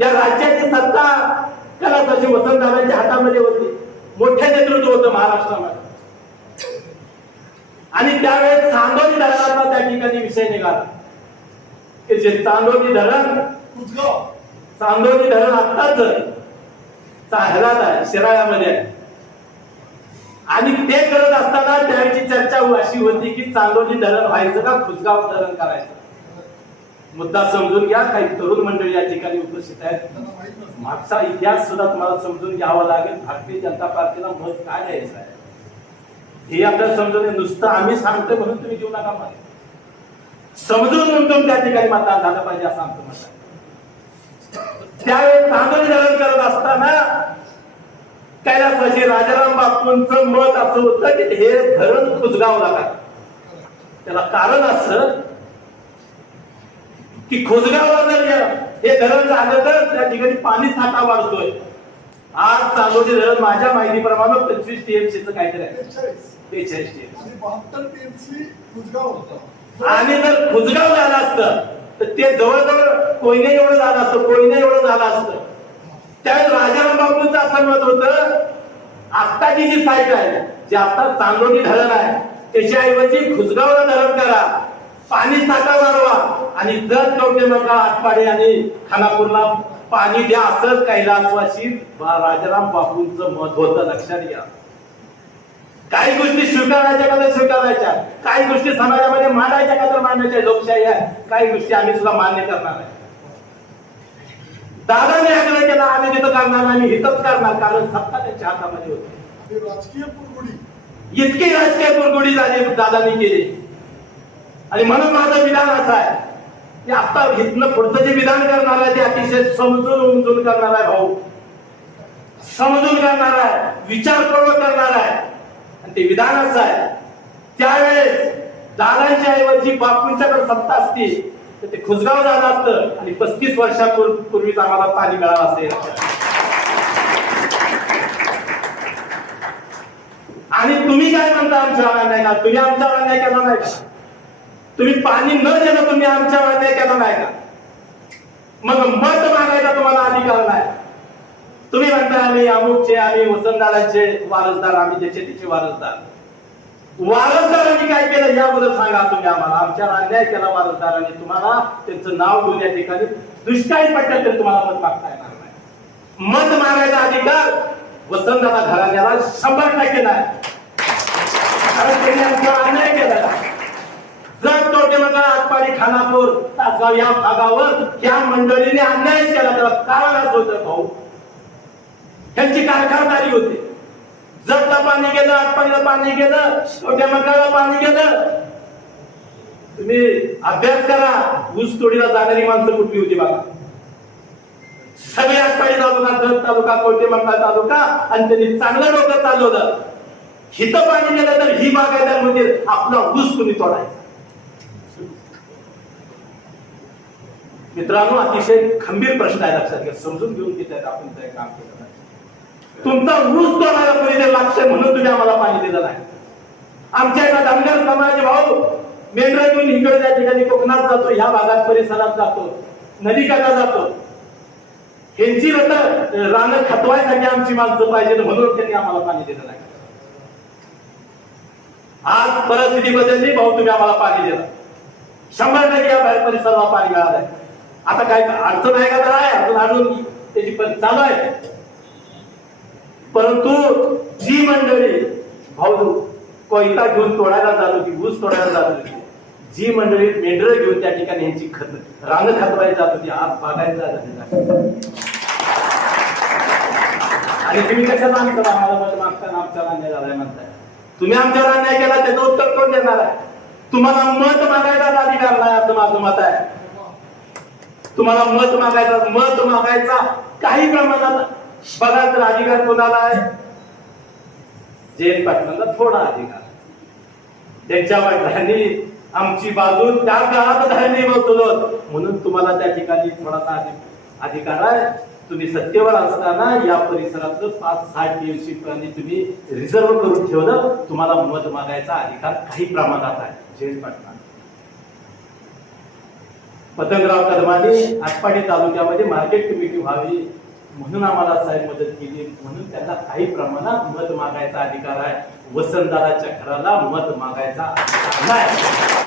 या राज्याची सत्ता कलासाची वसंतदादांच्या हातामध्ये होती. मोठे नेतृत्व होतं महाराष्ट्रामध्ये. आणि त्यावेळेस चांदोली धरणाचा त्या ठिकाणी विषय निघाला की जे चांदोली धरण आत्ताच ह्याला आहे, शिराळ्यामध्ये आहे. आणि ते करत असताना त्यावेळी चर्चा अशी होती की चांदोली धरण व्हायचं का खुसगाव धरण करायचं. मुद्दा समजून घ्या. काही तरुण मंडळी या ठिकाणी उपस्थित आहेत. मागचा इतिहास सुद्धा तुम्हाला समजून घ्यावा लागेल. भारतीय जनता पार्टीला मत काय द्यायचं आहे हे आपल्याला समजून. नुसतं आम्ही सांगतोय म्हणून तुम्ही देऊ नका. मला समजून उमजून त्या ठिकाणी मतदान झालं पाहिजे असं आमचं मत आहे. त्यावेळेस चांदोली धरण करत असताना कैलासवासी राजाराम बापूंचं मत असं होतं की हे धरण खुसगावला का. त्याला कारण असं की खुसगावला जर हे धरण झालं तर त्या ठिकाणी पाणी साठा वाढतोय. आज चांदोली धरण माझ्या माहितीप्रमाणे 25 TMCचं काहीतरी आहे. 42 TMC आणि जर खुसगाव झालं असतं तर ते जवळजवळ कोयने एवढं झालं असतं. त्यावेळेस राजाराम बापूंचं असं मत होतं आत्ताची जी साईट आहे जे आता चांदोली धरण आहे त्याच्याऐवजी खुसगावला धरण करा, पाणी साठा वाढवा आणि जर कवठेमहांकाळ, आटपाडी आणि खानापूरला पाणी द्या असं कैलासवासी राजाराम बापूंचं मत होतं. लक्षात घ्या. काही गोष्टी स्वीकारायच्या का तर स्वीकारायच्या, काही गोष्टी समाजामध्ये मांडायच्या का तर मांडायच्या. लोकशाही आहे. काही गोष्टी आम्ही सुद्धा मान्य करणार आहे. दादाने आग्रह केला आम्ही तिथं करणार, आम्ही हितच करणार. कारण सत्ता त्यांच्या हातामध्ये होती. इतकी राजकीय कुरगुडी झाली दादांनी केली. आणि म्हणून माझं विधान असं आहे की आता इथनं पुढचं जे विधान करणार आहे ते अतिशय समजून उमजून करणार आहे. भाऊ समजून करणार आहे, विचारपूर्वक करणार आहे. आणि ते विधान असं आहे त्यावेळेस दादांच्या ऐवजी बापूंच्याकडे सत्ता असती तर ते खुसगाव झालं असतं आणि 35 वर्षापूर्वीच आम्हाला पाणी मिळालं असेल. आणि तुम्ही काय म्हणता आमच्यावर अन्याय का. तुम्ही आमच्यावर अन्याय केला नाही का. तुम्ही पाणी न देणं तुम्ही आमच्यावर अन्याय केला नाही का. मग मत मागायचा तुम्हाला अधिकार नाही. तुम्ही म्हणता आम्ही अमुकचे, आम्ही वसंतदादांचे वारसदार, आम्ही ज्याचे तिचे वारसदार. वारसदारांनी काय केलं याबद्दल सांगा तुम्ही आम्हाला. आमच्यावर अन्याय केला वारसदारांनी, तुम्हाला त्यांचं नाव घेऊन या ठिकाणी दुष्काळी पडलं तर तुम्हाला मत मागता येणार नाही. मत मागायचा अधिकार वसंतदादा घराण्याला 100% नाही. कारण त्यांनी आमच्यावर अन्याय केला. जर कवठेमहांकाळ, आटपाडी, खानापूर, तासगाव या भागावर या मंडळीने अन्याय केला त्याला कारण असं होतं भाऊ त्यांची कारखानदारी होती. जतला पाणी गेलं, आटपाडीला पाणी गेलं, कवठेमहांकाळला पाणी गेलं. तुम्ही अभ्यास करा ऊस तोडीला जाणारी माणसं कुठली होती बघा. सगळे आटपाडी तालुका, जत तालुका, कवठेमहांकाळ तालुका आणि त्यांनी चांगलं डोकं चालवलं. हिथं पाणी गेलं तर ही बागायतदार म्हणजे आपला ऊस तुम्ही तोडायचा. मित्रांनो अतिशय खंबीर प्रश्न आहे. लक्षात घ्या. समजून घेऊन घेत आहेत आपण ते काम केलं नाही. तुमचा ऊस तोडायला कोणी लक्ष म्हणून तुम्ही आम्हाला पाणी दिलं नाही. आमच्या एका धनगर समाज भाऊ मेंढरा घेऊन इकडे त्या ठिकाणी कोकणात जातो, ह्या भागात परिसरात जातो, नदीकाठा जातो. ह्यांची रानं खतवायसाठी आमची माणसं पाहिजे म्हणून त्यांनी आम्हाला पाणी दिलं नाही. आज परिस्थिती बदलली भाऊ, तुम्ही आम्हाला पाणी दिलं. 100% या बाहेर परिसराला पाणी मिळालंय. आता काय अडचण आहे का तर आहे, अजून त्याची चालू आहे. परंतु जी मंडळी भाऊ कोयता घेऊन तोडायला जात होती, ऊस तोडायला जात होती, जी मंडळी मेंढरं घेऊन त्या ठिकाणी यांची रांग खतवायला जात होती, आज बागायला आणि तुम्ही कशाला आम्हाला मत मागताना आमच्यावर अन्याय झालाय म्हणताय. तुम्ही आमच्यावर अन्याय केला त्याचं उत्तर कोण देणार आहे. तुम्हाला मत मागायचा अधिकार नाही असं माझं मत आहे. तुम्हाला मत मागायचा काही प्रमाणात बघा तर अधिकार कोणाला आहे. जयंत पाटलांना थोडा अधिकार. त्यांच्या वडिलांनी आमची बाजू त्या काळात धरणी बसवलं म्हणून तुम्हाला त्या ठिकाणी थोडासा अधिकार आहे. तुम्ही सत्तेवर असताना या परिसरातलं 5-6 TMC पाणी तुम्ही रिझर्व करून ठेवलं. तुम्हाला मत मागायचा अधिकार काही प्रमाणात आहे. जयंत पाटला पतंगराव कदमाने आटपाडी तालुक्यामध्ये मार्केट कमिटी व्हावी म्हणून आम्हाला साहेब मदत केली, म्हणून त्यांना काही प्रमाणात मत मागायचा अधिकार आहे. वसंतदादाच्या घराला मत मागायचा अधिकार नाही.